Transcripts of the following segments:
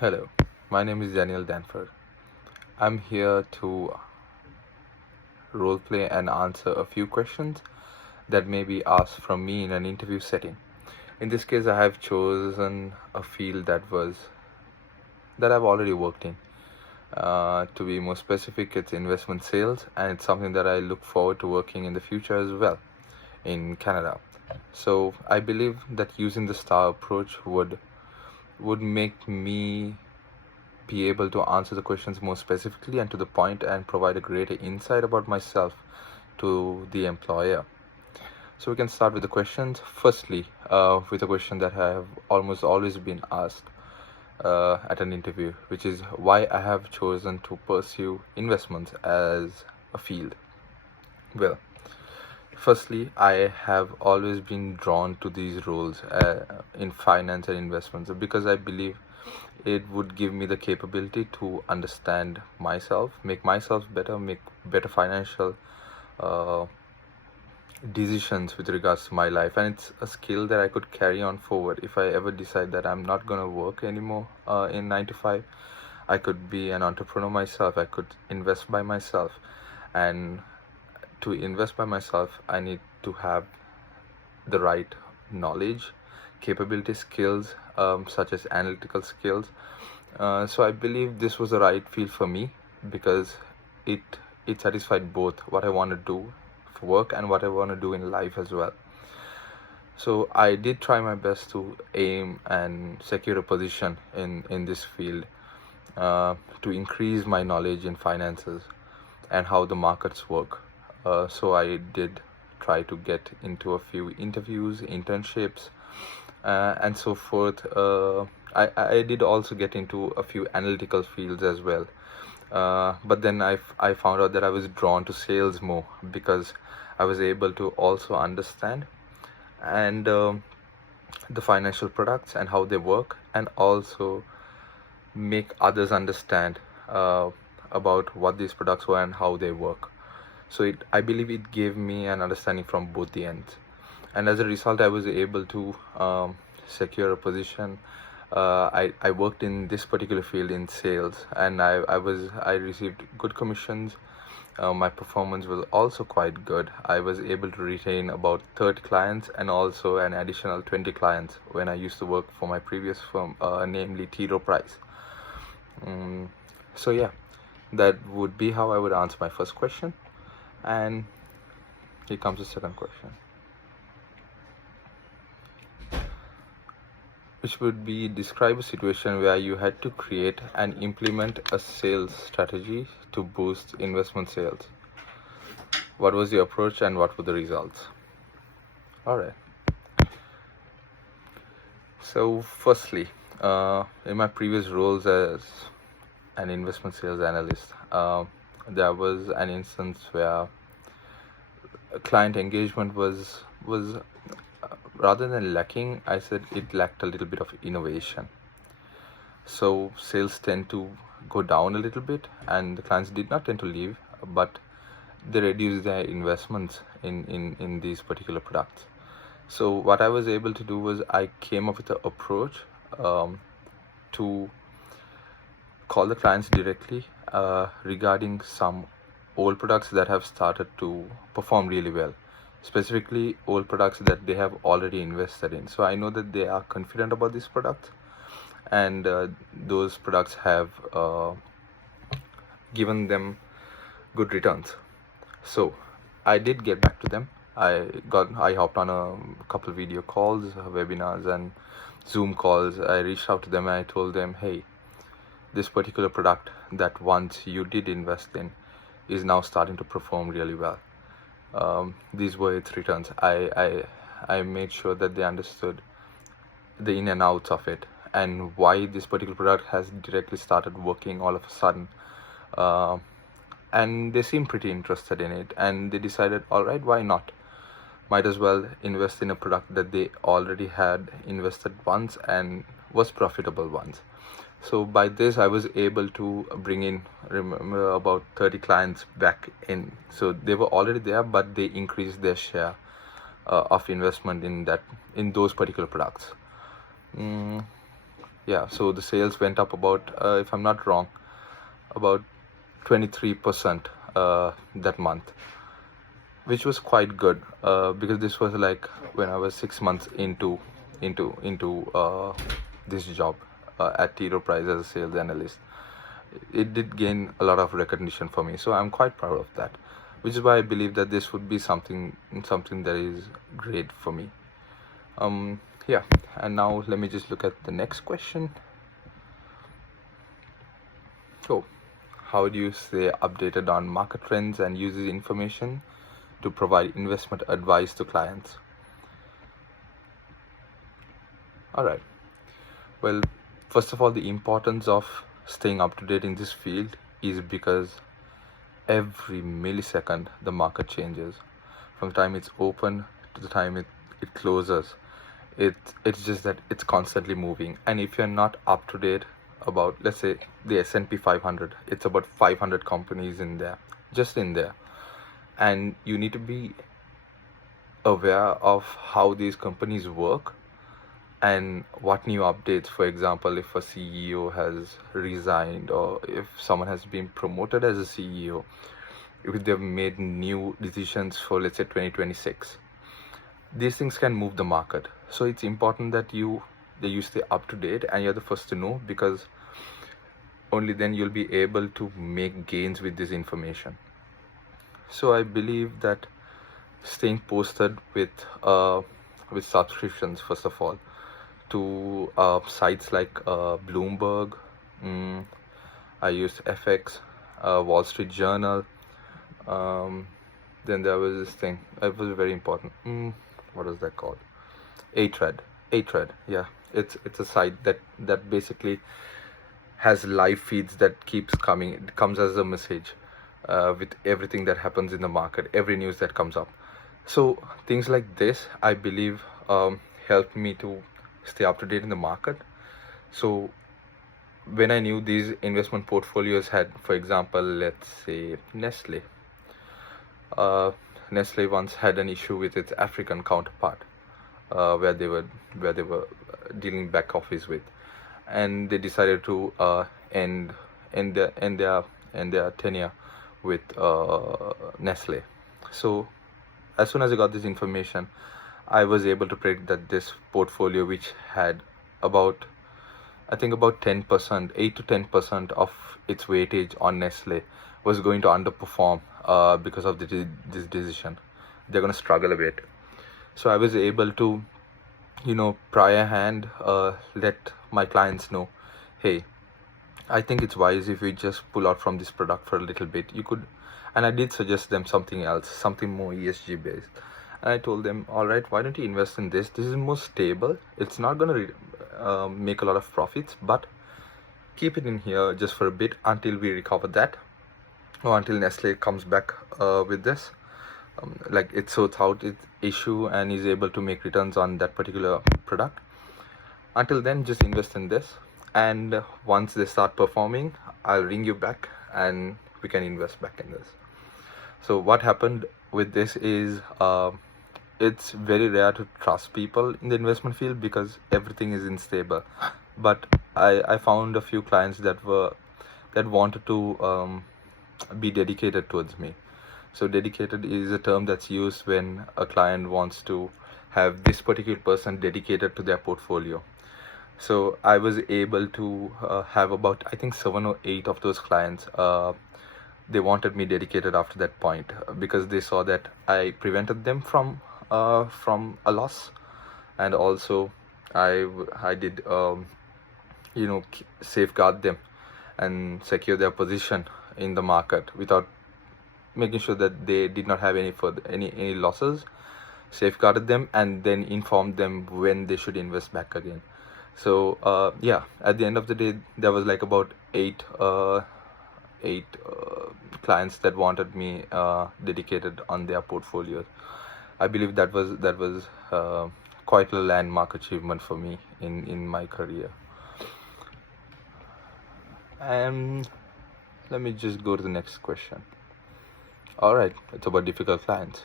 Hello, my name is Daniel Danford. I'm here to roleplay and answer a few questions that may be asked from me in an interview setting. In this case, I have chosen a field that I've already worked in. To be more specific, it's investment sales, and it's something that I look forward to working in the future as well in Canada. So I believe that using the STAR approach would make me be able to answer the questions more specifically and to the point and provide a greater insight about myself to the employer. So we can start with the questions. Firstly, with a question that I have almost always been asked at an interview, which is why I have chosen to pursue investments as a field. Well, firstly, I have always been drawn to these roles in finance and investments because I believe it would give me the capability to understand myself, make myself better, make better financial uh, decisions with regards to my life. And it's a skill that I could carry on forward if I ever decide that I'm not going to work anymore in 9 to 5. I could be an entrepreneur myself, I could invest by myself. And to invest by myself, I need to have the right knowledge, capability, skills, such as analytical skills. So I believe this was the right field for me because it it satisfied both what I want to do for work and what I want to do in life as well. So I did try my best to aim and secure a position in this field to increase my knowledge in finances and how the markets work. So I did try to get into a few interviews, internships, and so forth. I did also get into a few analytical fields as well. But then I found out that I was drawn to sales more because I was able to also understand and the financial products and how they work, and also make others understand about what these products were and how they work. So I believe it gave me an understanding from both the ends, and as a result, I was able to secure a position. I worked in this particular field in sales, and I received good commissions. My performance was also quite good. I was able to retain about 30 clients and also an additional 20 clients when I used to work for my previous firm, namely T. Rowe Price. Mm, so yeah, that would be how I would answer my first question. And here comes the second question, which would be describe a situation where you had to create and implement a sales strategy to boost investment sales. What was your approach and what were the results? All right. So, firstly, in my previous roles as an investment sales analyst, there was an instance where client engagement was rather than lacking, I said it lacked a little bit of innovation. So sales tend to go down a little bit, and the clients did not tend to leave, but they reduce their investments in these particular products. So what I was able to do was I came up with an approach to call the clients directly regarding some old products that have started to perform really well, specifically old products that they have already invested in. So I know that they are confident about these products, and those products have given them good returns. So I did get back to them. I hopped on a couple video calls, webinars, and Zoom calls. I reached out to them and I told them, hey, this particular product that once you did invest in is now starting to perform really well. These were its returns. I made sure that they understood the in and outs of it and why this particular product has directly started working all of a sudden. And they seemed pretty interested in it, and they decided, all right, why not? Might as well invest in a product that they already had invested once and was profitable once. So by this, I was able to bring in, remember, about 30 clients back in. So they were already there, but they increased their share of investment in those particular products. Yeah, so the sales went up about, if I'm not wrong, about 23% that month, which was quite good, because this was like when I was 6 months into this job at Tiro Price as a sales analyst. It did gain a lot of recognition for me, so I'm quite proud of that, which is why I believe that this would be something that is great for me. Yeah, and now let me just look at the next question. So, how do you stay updated on market trends and use this information to provide investment advice to clients? All right. Well, first of all, the importance of staying up to date in this field is because every millisecond the market changes. From the time it's open to the time it closes. It's just that it's constantly moving. And if you're not up to date about, let's say, the S&P 500, it's about 500 companies in there, just in there. And you need to be aware of how these companies work and what new updates. For example, if a CEO has resigned or if someone has been promoted as a CEO, if they've made new decisions for, let's say, 2026, these things can move the market. So it's important that you stay up to date and you're the first to know, because only then you'll be able to make gains with this information. So I believe that staying posted with subscriptions, first of all, to sites like Bloomberg. I used FX, Wall Street Journal. Then there was this thing. It was very important. What was that called? A-Thread. A-Thread. Yeah, it's a site that basically has live feeds that keeps coming. It comes as a message with everything that happens in the market, every news that comes up. So things like this, I believe, helped me to stay up to date in the market. So when I knew these investment portfolios had, for example, let's say Nestle. Nestle once had an issue with its African counterpart, where they were dealing back office with, and they decided to end their tenure with Nestle. So as soon as I got this information, I was able to predict that this portfolio, which had about, I think about 10%, 8 to 10% of its weightage on Nestle, was going to underperform because of this decision. They're going to struggle a bit. So I was able to, prior hand, let my clients know, hey, I think it's wise if we just pull out from this product for a little bit. You could, and I did suggest them something else, something more ESG based. And I told them, all right, why don't you invest in this? This is more stable. It's not going to make a lot of profits, but keep it in here just for a bit until we recover that, or until Nestle comes back with this. Like it sorts out its issue and is able to make returns on that particular product. Until then, just invest in this, and once they start performing, I'll ring you back and we can invest back in this. So what happened with this is, it's very rare to trust people in the investment field because everything is unstable. But I found a few clients that wanted to be dedicated towards me. So dedicated is a term that's used when a client wants to have this particular person dedicated to their portfolio. So I was able to have about, I think, 7 or 8 of those clients. They wanted me dedicated after that point because they saw that I prevented them from a loss, and also I did safeguard them and secure their position in the market without making sure that they did not have any losses, safeguarded them, and then informed them when they should invest back again. So at the end of the day, there was like about eight clients that wanted me dedicated on their portfolios. I believe that was quite a landmark achievement for me in my career. And let me just go to the next question. All right, it's about difficult clients.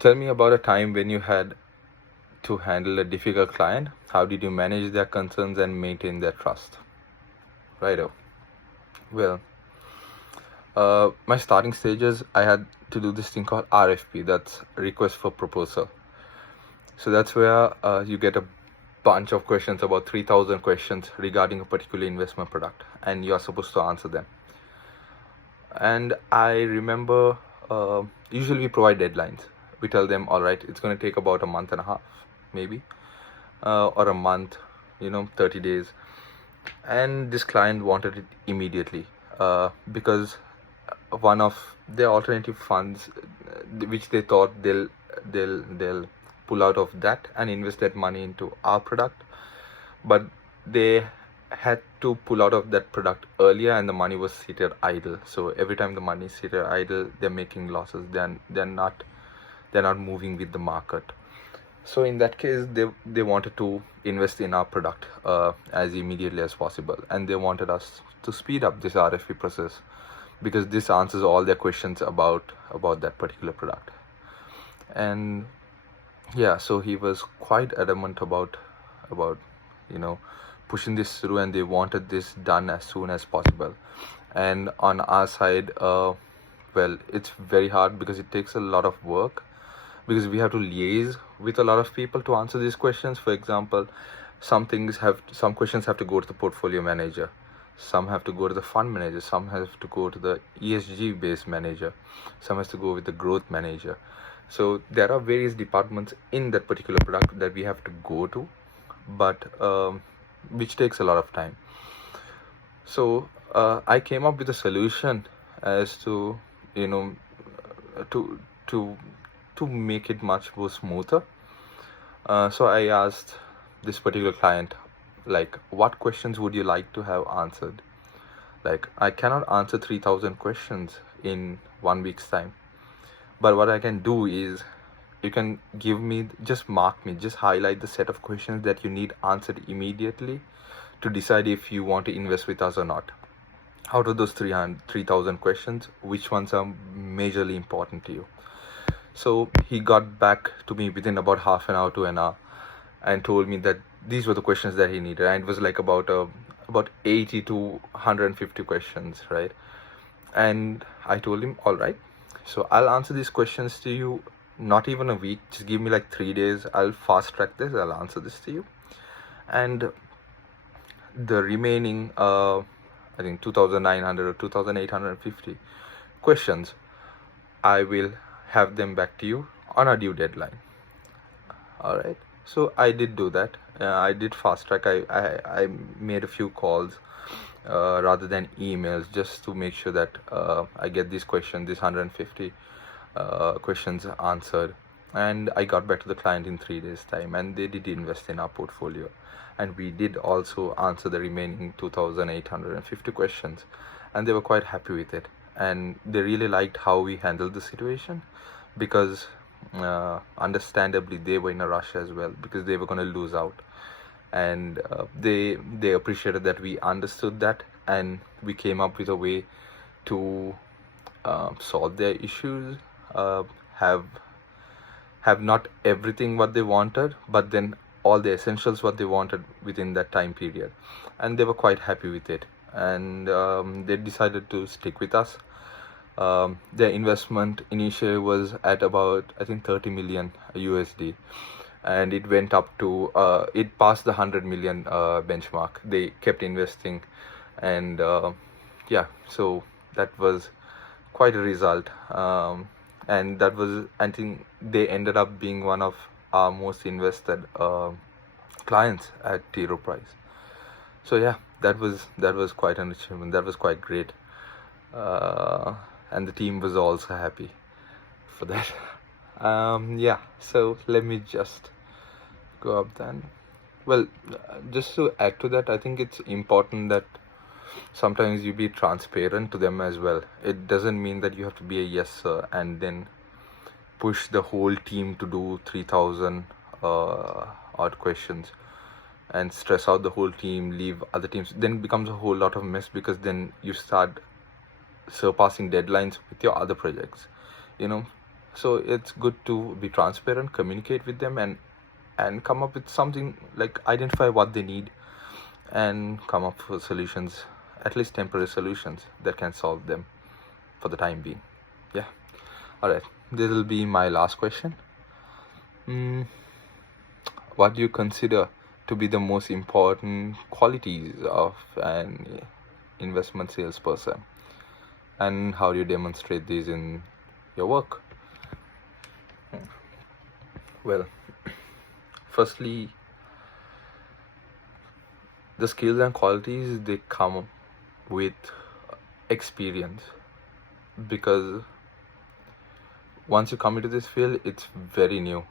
Tell me about a time when you had to handle a difficult client? How did you manage their concerns and maintain their trust? Righto. Well, my starting stages, I had to do this thing called RFP, that's request for proposal. So that's where you get a bunch of questions, about 3,000 questions regarding a particular investment product, and you are supposed to answer them. And I remember usually we provide deadlines. We tell them, all right, it's going to take about a month and a half, maybe, or a month, 30 days. And this client wanted it immediately because one of their alternative funds, which they thought they'll pull out of that and invest that money into our product, but they had to pull out of that product earlier and the money was seated idle. So every time the money is seated idle, they're making losses. They're not moving with the market. So in that case, they wanted to invest in our product as immediately as possible, and they wanted us to speed up this RFP process because this answers all their questions about that particular product. And yeah, so he was quite adamant about pushing this through, and they wanted this done as soon as possible. And on our side, well, it's very hard because it takes a lot of work, because we have to liaise with a lot of people to answer these questions. For example, some questions have to go to the portfolio manager, some have to go to the fund manager, some have to go to the ESG based manager, some has to go with the growth manager. So there are various departments in that particular product that we have to go to, but which takes a lot of time. So I came up with a solution as to to make it much more smoother. So I asked this particular client, like, what questions would you like to have answered? Like, I cannot answer 3,000 questions in 1 week's time, but what I can do is, you can give me, just highlight the set of questions that you need answered immediately to decide if you want to invest with us or not. Out of those 3,000 questions, which ones are majorly important to you? So he got back to me within about half an hour to an hour and told me that these were the questions that he needed, and it was like about 80 to 150 questions, right? And I told him, all right, so I'll answer these questions to you, not even a week, just give me like 3 days, I'll fast track this, I'll answer this to you. And the remaining I think 2,900 or 2,850 questions, I will have them back to you on a due deadline. All right, so I did do that. I did fast track. I made a few calls rather than emails, just to make sure that I get these 150 questions answered. And I got back to the client in 3 days time, and they did invest in our portfolio, and we did also answer the remaining 2,850 questions, and they were quite happy with it, and they really liked how we handled the situation, because understandably they were in a rush as well, because they were going to lose out. And they appreciated that we understood that, and we came up with a way to solve their issues, have not everything what they wanted, but then all the essentials what they wanted within that time period, and they were quite happy with it. And they decided to stick with us. Their investment initially was at about, I think, 30 million USD, and it went up to it passed the 100 million benchmark. They kept investing, and yeah, so that was quite a result. And that was, I think, they ended up being one of our most invested clients at T. Rowe Price. So yeah, that was quite an achievement. That was quite great, and the team was also happy for that. Yeah, so let me just go up then. Well, just to add to that, I think it's important that sometimes you be transparent to them as well. It doesn't mean that you have to be a yes sir and then push the whole team to do 3,000 odd questions and stress out the whole team, leave other teams. Then it becomes a whole lot of mess, because then you start surpassing deadlines with your other projects, So it's good to be transparent, communicate with them, and and come up with something, like identify what they need and come up with solutions, at least temporary solutions that can solve them for the time being. Yeah. All right. This will be my last question. What do you consider to be the most important qualities of an investment salesperson, and how do you demonstrate these in your work? Well, firstly, the skills and qualities, they come with experience, because once you come into this field, it's very new.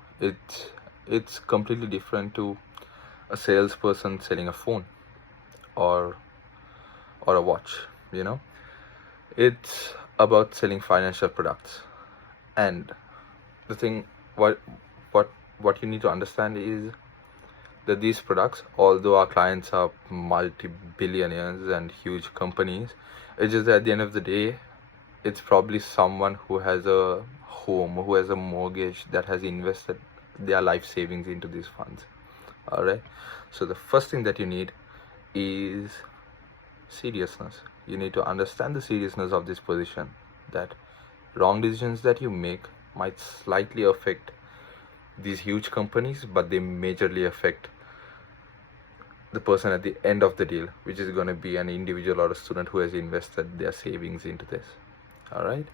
It's completely different to a salesperson selling a phone or a watch. It's about selling financial products. And the thing, what what you need to understand is that these products, although our clients are multi-billionaires and huge companies, it's just that at the end of the day, it's probably someone who has a home, who has a mortgage, that has invested their life savings into these funds. All right. So the first thing that you need is seriousness. You need to understand the seriousness of this position, that wrong decisions that you make might slightly affect these huge companies, but they majorly affect the person at the end of the deal, which is going to be an individual or a student who has invested their savings into this. All right.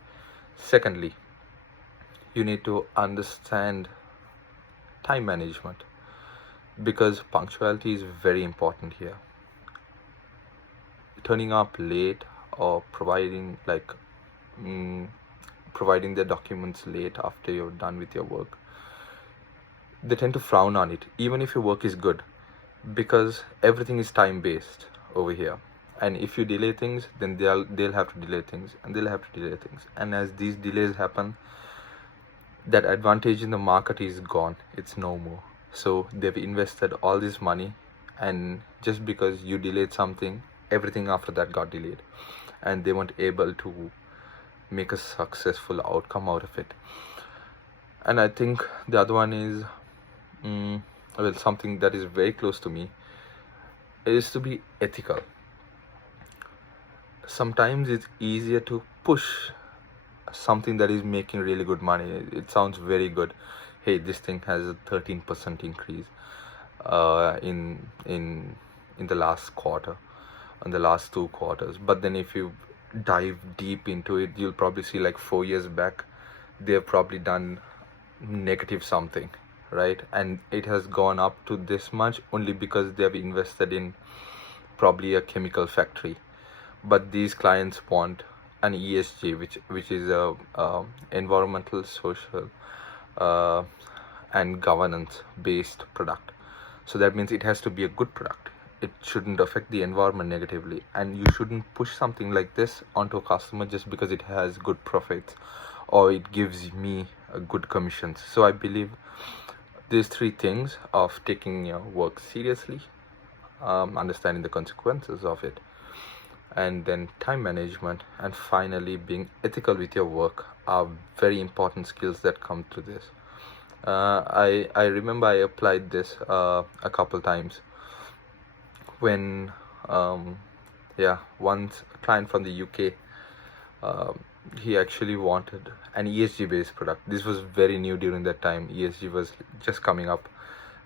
Secondly, you need to understand time management, because punctuality is very important here. Turning up late or providing the documents late after you're done with your work, they tend to frown on it, even if your work is good, because everything is time based over here. And if you delay things, then they'll have to delay things, and they'll have to delay things. And as these delays happen, that advantage in the market is gone. It's no more. So they've invested all this money, and just because you delayed something, everything after that got delayed, and they weren't able to make a successful outcome out of it. And I think the other one is, well, something that is very close to me, is to be ethical. Sometimes it's easier to push something that is making really good money. It sounds very good. Hey, this thing has a 13% increase in the last quarter, in the last 2 quarters. But then if you dive deep into it, you'll probably see, like 4 years back, they've probably done negative something, right? And it has gone up to this much only because they have invested in probably a chemical factory. But these clients want an ESG, which is a environmental, social, and governance based product. So that means it has to be a good product. It shouldn't affect the environment negatively, and you shouldn't push something like this onto a customer just because it has good profits or it gives me a good commissions. So I believe these 3 things of taking your work seriously, understanding the consequences of it, and then time management, and finally being ethical with your work are very important skills that come to this. I remember I applied this a couple times when once a client from the UK, he actually wanted an ESG based product. This was very new during that time. ESG was just coming up,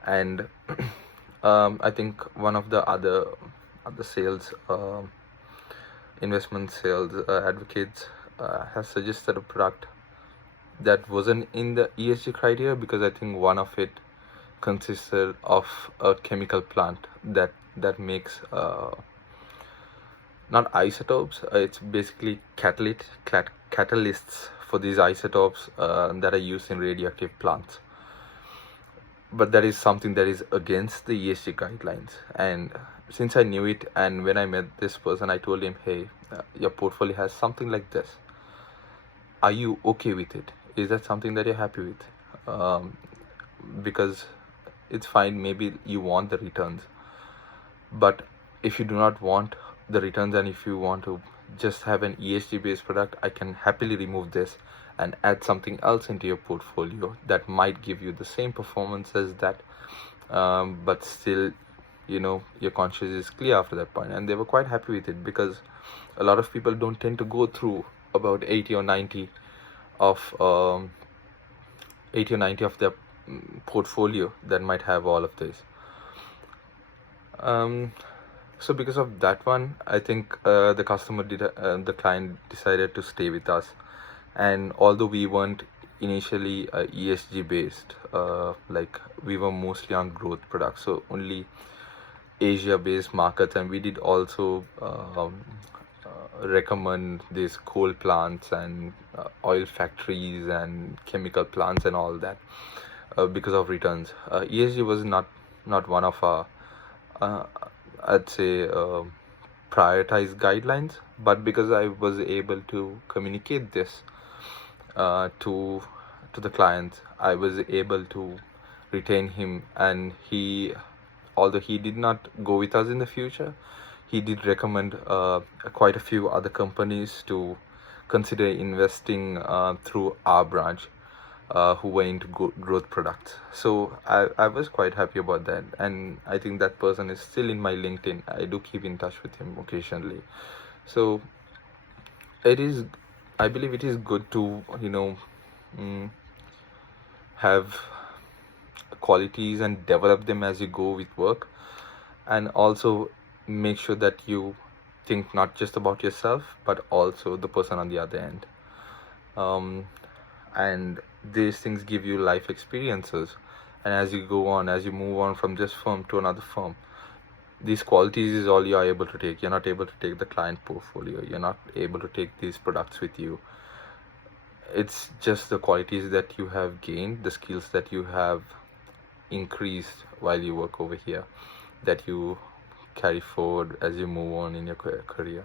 and I think one of the other sales investment sales advocates has suggested a product that wasn't in the ESG criteria, because I think one of it consisted of a chemical plant that makes not isotopes, it's basically catalysts for these isotopes that are used in radioactive plants. But that is something that is against the ESG guidelines. And since I knew it, and when I met this person, I told him, hey, your portfolio has something like this. Are you okay with it? Is that something that you're happy with? Because it's fine, maybe you want the returns, but if you do not want the returns, and if you want to just have an ESG based product, I can happily remove this and add something else into your portfolio that might give you the same performance as that, but still, your conscience is clear after that point. And they were quite happy with it, because a lot of people don't tend to go through about 80 or 90 of 80 or 90 of their portfolio that might have all of this. So because of that one, I think the client decided to stay with us. And although we weren't initially ESG based, like we were mostly on growth products, so only Asia based markets, and we did also recommend these coal plants and oil factories and chemical plants and all that, because of returns. ESG was not one of our, uh, I'd say, prioritized guidelines, but because I was able to communicate this to the clients, I was able to retain him. And although he did not go with us in the future, he did recommend quite a few other companies to consider investing through our branch, who were into growth products. So I was quite happy about that, and I think that person is still in my LinkedIn. I do keep in touch with him occasionally. So it is, I believe it is good to mm, have qualities and develop them as you go with work, and also make sure that you think not just about yourself but also the person on the other end. And these things give you life experiences, and as you go on, as you move on from this firm to another firm, these qualities is all you are able to take. You're not able to take the client portfolio, you're not able to take these products with you. It's just the qualities that you have gained, the skills that you have increased while you work over here, that you carry forward as you move on in your career.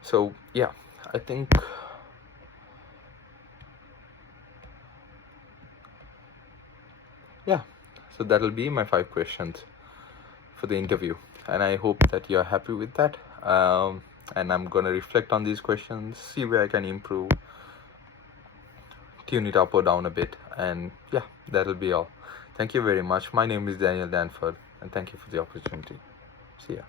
So yeah, I think so that'll be my 5 questions for the interview, and I hope that you're happy with that. And I'm gonna reflect on these questions, see where I can improve, tune it up or down a bit, and yeah, that'll be all. Thank you very much. My name is Daniel Danford, and thank you for the opportunity. See ya.